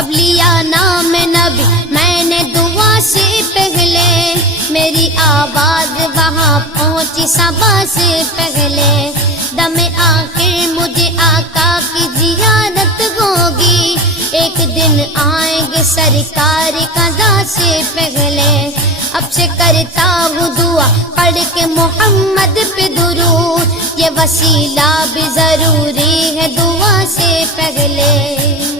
जब लिया नाम नबी मैंने दुआ से पहले, मेरी आवाज वहाँ पहुँची सबा से पहले। दमे आखिर मुझे आका की जियारत होगी, एक दिन आएंगे सरकार कज़ा से पहले। अब से करता हूँ दुआ पढ़ के मोहम्मद पे दुरूद, ये वसीला भी जरूरी है दुआ से पहले।